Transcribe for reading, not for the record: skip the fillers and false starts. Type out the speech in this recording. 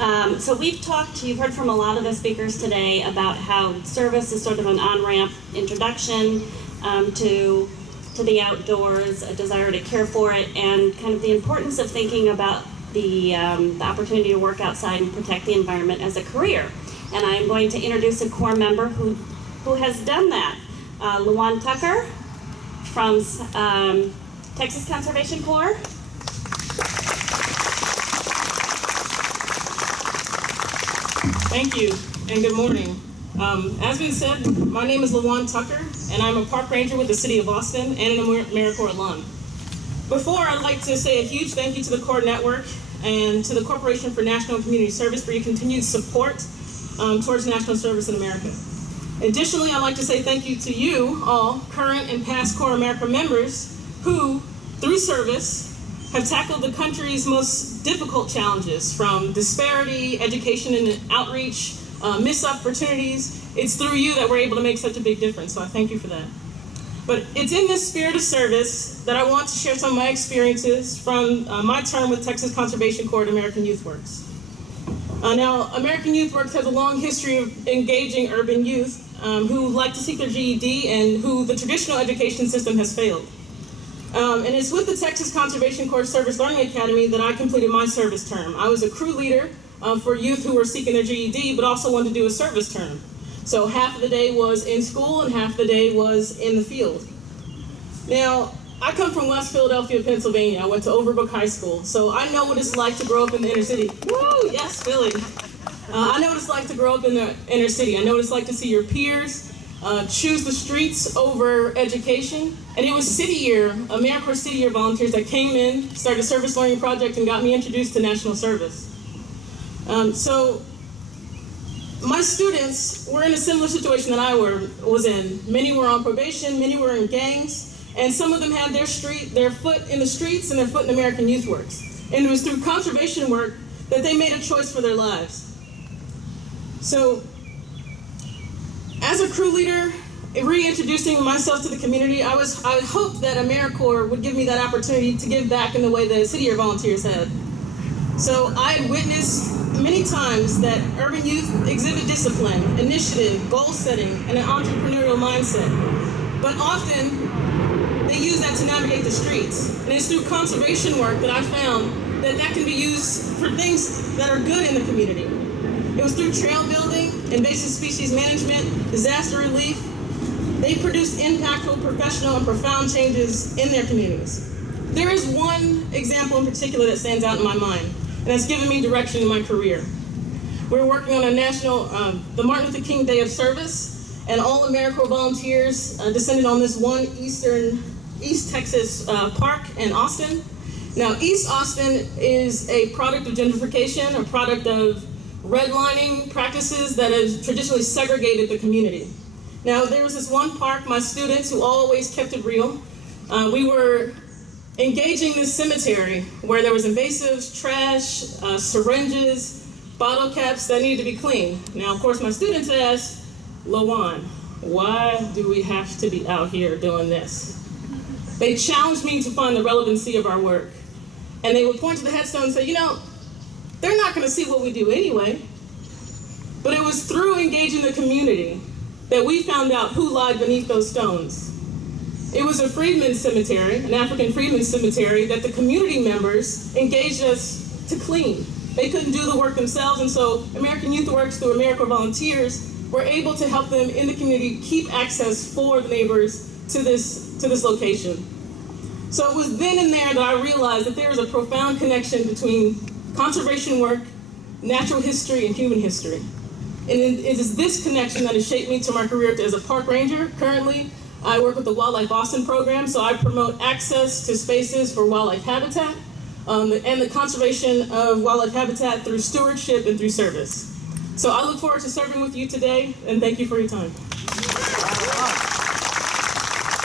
So you've heard from a lot of the speakers today about how service is sort of an on-ramp introduction to the outdoors, a desire to care for it, and kind of the importance of thinking about the opportunity to work outside and protect the environment as a career. And I'm going to introduce a core member who has done that. LaJuan Tucker from Texas Conservation Corps. Thank you, and good morning. As been said, my name is LaJuan Tucker, and I'm a park ranger with the City of Austin and an AmeriCorps alum. Before, I'd like to say a huge thank you to the Corps Network and to the Corporation for National and Community Service for your continued support towards national service in America. Additionally, I'd like to say thank you to you all, current and past Corps America members, who, through service, have tackled the country's most difficult challenges, from disparity, education and outreach, missed opportunities. It's through you that we're able to make such a big difference, so I thank you for that. But it's in this spirit of service that I want to share some of my experiences from my term with Texas Conservation Corps at American Youth Works. Now, American Youth Works has a long history of engaging urban youth who like to seek their GED and who the traditional education system has failed. And it's with the Texas Conservation Corps Service Learning Academy that I completed my service term. I was a crew leader for youth who were seeking their GED, but also wanted to do a service term. So half of the day was in school and half the day was in the field. Now, I come from West Philadelphia, Pennsylvania. I went to Overbrook High School, so I know what it's like to grow up in the inner city. Woo, yes, Philly. I know what it's like to grow up in the inner city. I know what it's like to see your peers choose the streets over education. And it was City Year, AmeriCorps City Year volunteers that came in, started a service learning project, and got me introduced to national service. So my students were in a similar situation that I was in. Many were on probation, many were in gangs, and some of them had their foot in the streets and their foot in American Youth Works. And it was through conservation work that they made a choice for their lives. So, as a crew leader, reintroducing myself to the community, I hoped that AmeriCorps would give me that opportunity to give back in the way that City Year volunteers had. So I had witnessed many times that urban youth exhibit discipline, initiative, goal setting, and an entrepreneurial mindset. But often, they use that to navigate the streets. And it's through conservation work that I found that can be used for things that are good in the community. It was through trail building, invasive species management, disaster relief. They produced impactful, professional, and profound changes in their communities. There is one example in particular that stands out in my mind, and that's given me direction in my career. We're working on the Martin Luther King Day of Service, and all AmeriCorps volunteers descended on this one East Texas park in Austin. Now, East Austin is a product of gentrification, a product of redlining practices that have traditionally segregated the community. Now, there was this one park, my students who always kept it real, we were engaging this cemetery where there was invasives, trash, syringes, bottle caps that needed to be cleaned. Now, of course, my students asked, LaJuan, why do we have to be out here doing this? They challenged me to find the relevancy of our work. And they would point to the headstone and say, you know, they're not going to see what we do anyway. But it was through engaging the community that we found out who lied beneath those stones. It was a freedmen's cemetery, an African freedmen's cemetery, that the community members engaged us to clean. They couldn't do the work themselves, and so American Youth Works, through AmeriCorps volunteers, were able to help them in the community keep access for the neighbors to this location. So it was then and there that I realized that there is a profound connection between conservation work, natural history, and human history. And it is this connection that has shaped me to my career as a park ranger. Currently, I work with the Wildlife Austin program, so I promote access to spaces for wildlife habitat and the conservation of wildlife habitat through stewardship and through service. So I look forward to serving with you today, and thank you for your time.